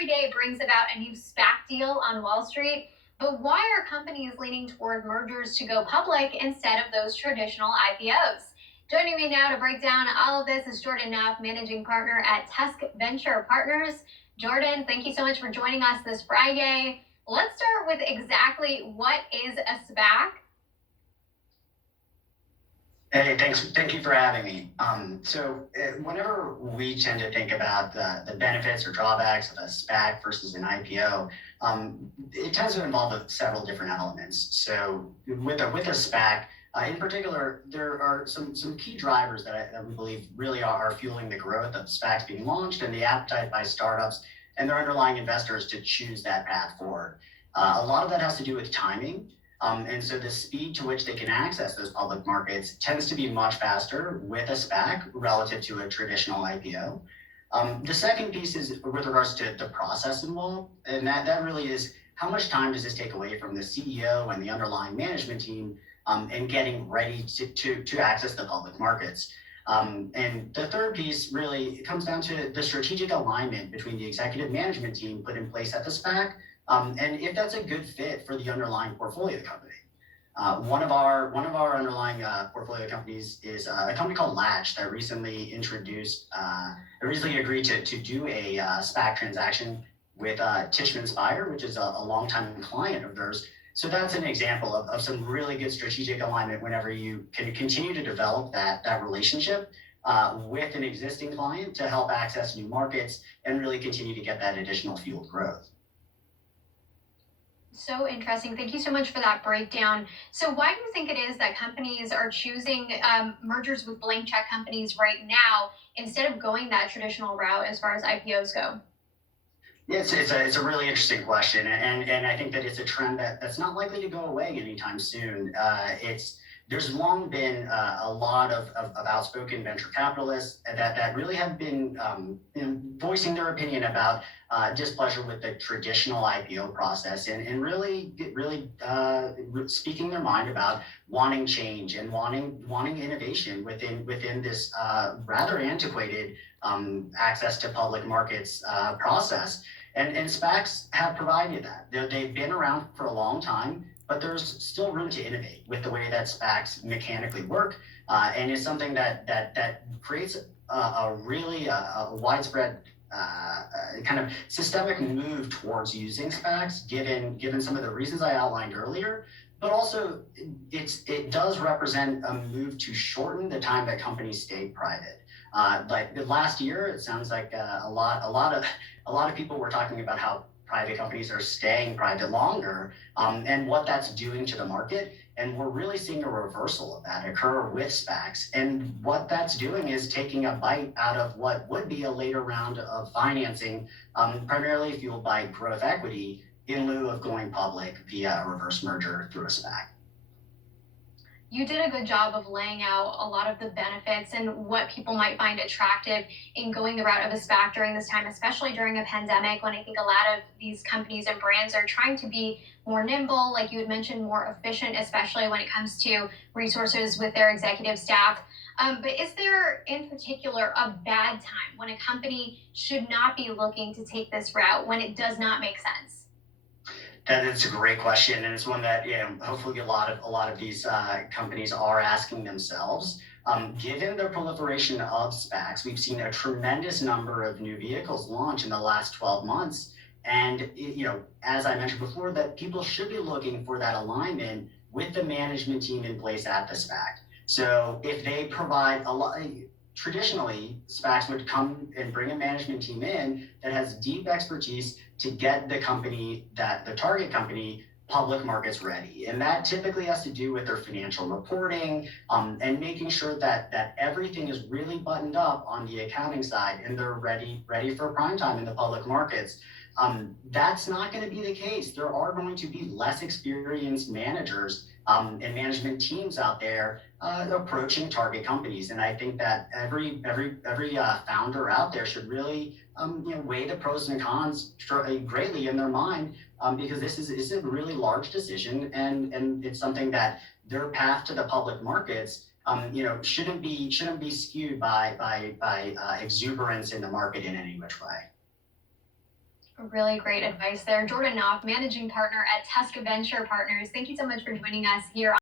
every day brings about a new SPAC deal on Wall Street, but why are companies leaning toward mergers to go public instead of those traditional IPOs? Joining me now to break down all of this is Jordan Neff, managing partner at Tusk Venture Partners. Jordan, thank you so much for joining us this Friday. Let's start with exactly what is a SPAC? Hey, thank you for having me. Whenever we tend to think about the benefits or drawbacks of a SPAC versus an IPO, it tends to involve several different elements. So with a SPAC, in particular, there are some key drivers that we believe really are fueling the growth of SPACs being launched and the appetite by startups and their underlying investors to choose that path forward. A lot of that has to do with timing. And so the speed to which they can access those public markets tends to be much faster with a SPAC relative to a traditional IPO. The second piece is with regards to the process involved, and that really is how much time does this take away from the CEO and the underlying management team and getting ready to access the public markets. And the third piece really comes down to the strategic alignment between the executive management team put in place at the SPAC and if that's a good fit for the underlying portfolio company. One of our underlying portfolio companies is a company called Latch that recently agreed to do a SPAC transaction with Tishman Speyer, which is a longtime client of theirs. So that's an example of some really good strategic alignment whenever you can continue to develop that relationship with an existing client to help access new markets and really continue to get that additional fueled growth. So interesting. Thank you so much for that breakdown. So why do you think it is that companies are choosing mergers with blank check companies right now instead of going that traditional route as far as IPOs go? Yeah, it's a really interesting question, and I think that it's a trend that's not likely to go away anytime soon. There's long been a lot of outspoken venture capitalists that really have been voicing their opinion about displeasure with the traditional IPO process and really speaking their mind about wanting change and wanting innovation within this rather antiquated access to public markets process. And SPACs have provided that. They've been around for a long time, but there's still room to innovate with the way that SPACs mechanically work. And it's something that creates a really widespread kind of systemic move towards using SPACs, given some of the reasons I outlined earlier. But also, it does represent a move to shorten the time that companies stay private. Like the last year, it sounds like a lot of people were talking about how private companies are staying private longer and what that's doing to the market. And we're really seeing a reversal of that occur with SPACs. And what that's doing is taking a bite out of what would be a later round of financing, primarily fueled by growth equity in lieu of going public via a reverse merger through a SPAC. You did a good job of laying out a lot of the benefits and what people might find attractive in going the route of a SPAC during this time, especially during a pandemic when I think a lot of these companies and brands are trying to be more nimble, like you had mentioned, more efficient, especially when it comes to resources with their executive staff. But is there in particular a bad time when a company should not be looking to take this route when it does not make sense? That's a great question, and it's one that hopefully a lot of these companies are asking themselves. Given the proliferation of SPACs, we've seen a tremendous number of new vehicles launch in the last 12 months, and as I mentioned before, that people should be looking for that alignment with the management team in place at the SPAC. So if they provide a lot. Traditionally, SPACs would come and bring a management team in that has deep expertise to get the target company, public markets ready. And that typically has to do with their financial reporting and making sure that everything is really buttoned up on the accounting side and they're ready for prime time in the public markets. That's not going to be the case. There are going to be less experienced managers and management teams out there approaching target companies. And I think that every founder out there should really weigh the pros and cons greatly in their mind because this is a really large decision and it's something that their path to the public markets shouldn't be skewed by exuberance in the market in any which way. Really great advice there. Jordan Knopf, managing partner at Tusk Venture Partners. Thank you so much for joining us here